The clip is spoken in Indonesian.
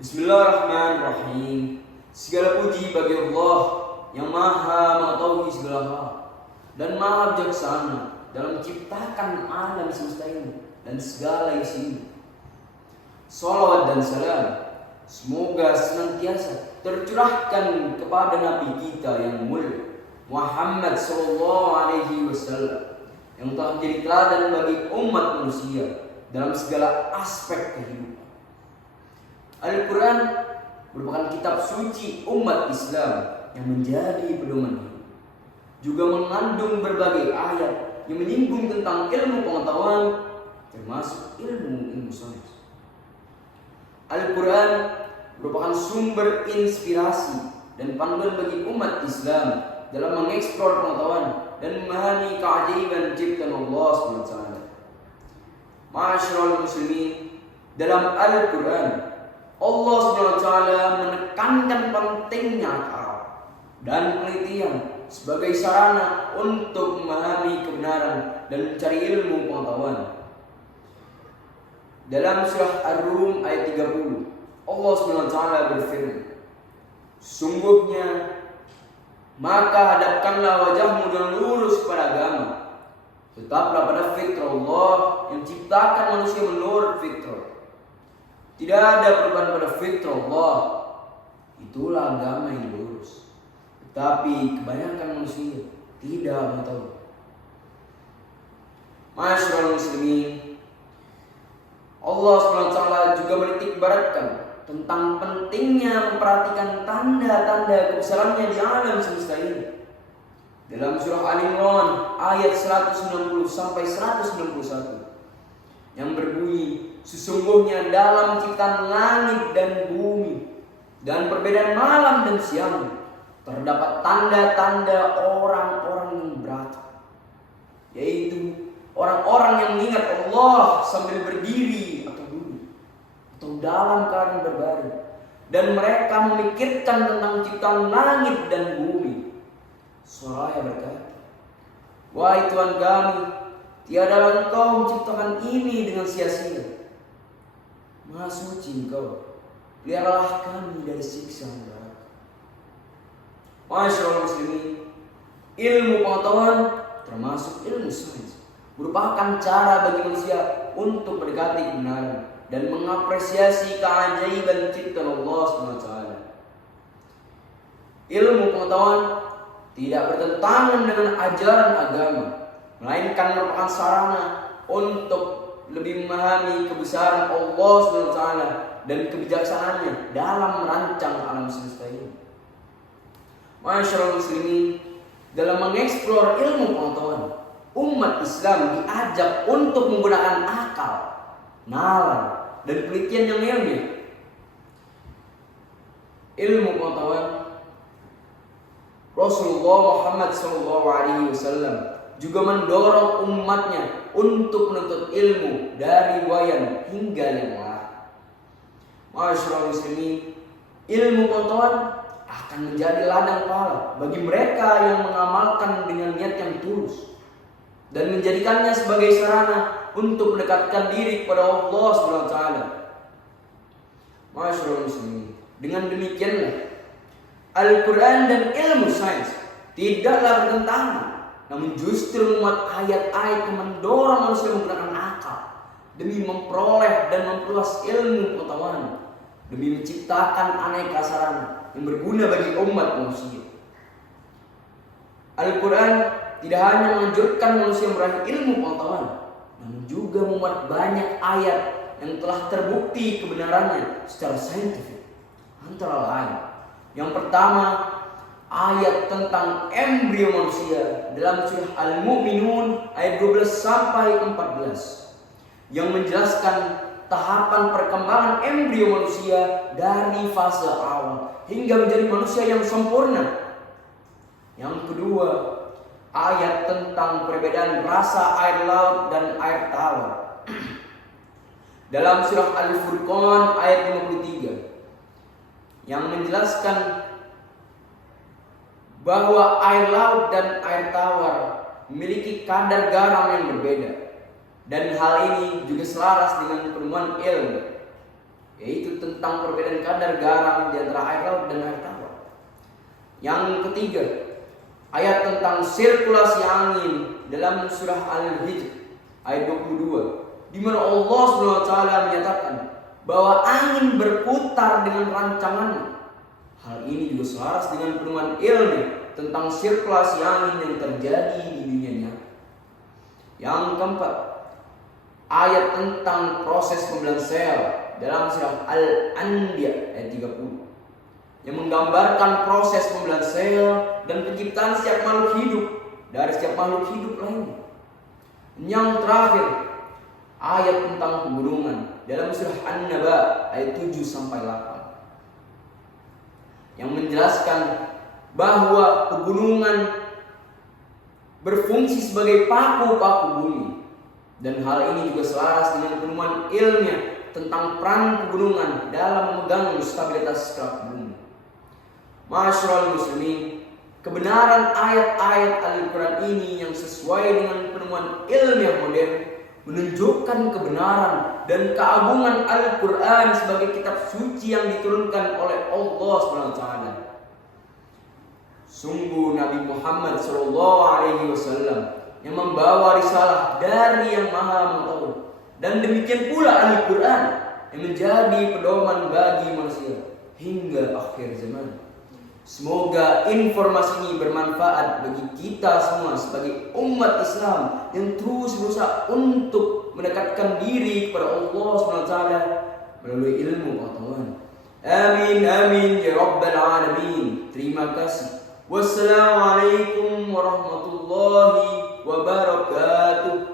Bismillahirrahmanirrahim. Segala puji bagi Allah yang maha mengetahui segala hal dan maha bijaksana dalam menciptakan alam semesta ini dan segala isinya. Salawat dan salam semoga senantiasa tercurahkan kepada Nabi kita yang mulia Muhammad sallallahu alaihi wasallam yang telah menjadi teladan bagi umat manusia dalam segala aspek kehidupan. Al-Quran merupakan kitab suci umat Islam yang menjadi pedoman hidup. Juga mengandung berbagai ayat yang menyinggung tentang ilmu pengetahuan, termasuk ilmu sains. Al-Quran merupakan sumber inspirasi dan panduan bagi umat Islam dalam mengeksplor pengetahuan dan memahami keajaiban ciptaan Allah SWT. Ma'asyiral muslimin, dalam Al-Quran Allah SWT menekankan pentingnya akal dan penelitian sebagai sarana untuk memahami kebenaran dan mencari ilmu pengetahuan. Dalam surah Ar-Rum ayat 30, Allah SWT berfirman, sungguhnya maka hadapkanlah wajahmu dengan lurus kepada agama, tetaplah pada fitrah Allah yang ciptakan manusia menurut fitrah. Tidak ada perubahan pada fitrah Allah. Itulah agama yang lurus. Tetapi kebanyakan manusia tidak mengetahui. Masyarul muslimin, Allah SWT juga menitik beratkan tentang pentingnya memperhatikan tanda-tanda kebesarannya di alam semesta ini. Dalam surah Al-Imran ayat 190 sampai 191 yang berbunyi, sesungguhnya dalam ciptaan langit dan bumi dan perbedaan malam dan siang terdapat tanda-tanda orang-orang yang berakal, yaitu orang-orang yang mengingat Allah sambil berdiri atau duduk atau dalam keadaan berbaring, dan mereka memikirkan tentang ciptaan langit dan bumi. Suraya berkata, wahai Tuhan kami, tiadalah Engkau menciptakan ini dengan sia-sia. Maha suci Engkau, peliharalah kami dari siksa neraka. Masyaallah muslimin, ilmu pengetahuan termasuk ilmu sains merupakan cara bagi manusia untuk mendekati kebenaran dan mengapresiasi keajaiban ciptaan Allah SWT. Ilmu pengetahuan tidak bertentangan dengan ajaran agama, melainkan merupakan sarana untuk lebih memahami kebesaran Allah SWT dan kebijaksanaannya dalam merancang alam semesta ini. Masyaallah muslimin, dalam mengeksplor ilmu pengetahuan, umat Islam diajak untuk menggunakan akal, nalar, dan penelitian yang ilmiah. Ilmu pengetahuan, Rasulullah Muhammad SAW juga mendorong umatnya untuk menuntut ilmu dari wayan hingga yang lain. Masyaallah muslimin, ilmu pengetahuan akan menjadi ladang pahala bagi mereka yang mengamalkan dengan niat yang tulus dan menjadikannya sebagai sarana untuk mendekatkan diri kepada Allah SWT. Masyaallah muslimin, dengan demikianlah Al-Quran dan ilmu sains tidaklah bertentangan, namun justru memuat ayat-ayat yang mendorong manusia menggunakan akal demi memperoleh dan memperluas ilmu pengetahuan, demi menciptakan aneka sarana yang berguna bagi umat manusia. Al-Quran tidak hanya menganjurkan manusia meraih ilmu pengetahuan, namun juga memuat banyak ayat yang telah terbukti kebenarannya secara saintifik. Antara lain, yang pertama, ayat tentang embrio manusia dalam surah Al-Mu'minun ayat 12 sampai 14 yang menjelaskan tahapan perkembangan embrio manusia dari fase awal hingga menjadi manusia yang sempurna. Yang kedua, ayat tentang perbedaan rasa air laut dan air tawar dalam surah Al-Furqan ayat 53 yang menjelaskan bahwa air laut dan air tawar memiliki kadar garam yang berbeda, dan hal ini juga selaras dengan penemuan ilmu yaitu tentang perbedaan kadar garam di antara air laut dan air tawar. Yang ketiga, ayat tentang sirkulasi angin dalam surah Al-Hijr ayat 22, di mana Allah SWT menyatakan bahwa angin berputar dengan rancangannya. Hal ini juga selaras dengan pedoman ilmu tentang sirkulasi angin yang terjadi di dunia nyata. Yang keempat, ayat tentang proses pembelahan sel dalam surah Al-Anbiya ayat 30, yang menggambarkan proses pembelahan sel dan penciptaan setiap makhluk hidup dari setiap makhluk hidup lainnya. Yang terakhir, ayat tentang pegunungan dalam surah An-Naba ayat 7-8, yang menjelaskan bahwa pegunungan berfungsi sebagai paku-paku bumi, dan hal ini juga selaras dengan penemuan ilmiah tentang peran pegunungan dalam memegang stabilitas kerak bumi. Masyarul muslimin, kebenaran ayat-ayat Al-Quran ini yang sesuai dengan penemuan ilmiah modern menunjukkan kebenaran dan keagungan Al-Quran sebagai kitab suci yang diturunkan oleh Allah SWT. Sungguh Nabi Muhammad SAW yang membawa risalah dari yang maha mengetahui, dan demikian pula Al-Quran yang menjadi pedoman bagi manusia hingga akhir zaman. Semoga informasi ini bermanfaat bagi kita semua sebagai umat Islam yang terus berusaha untuk mendekatkan diri kepada Allah SWT melalui ilmu pengetahuan. Amin amin ya rabbal alamin. Terima kasih. Wassalamualaikum warahmatullahi wabarakatuh.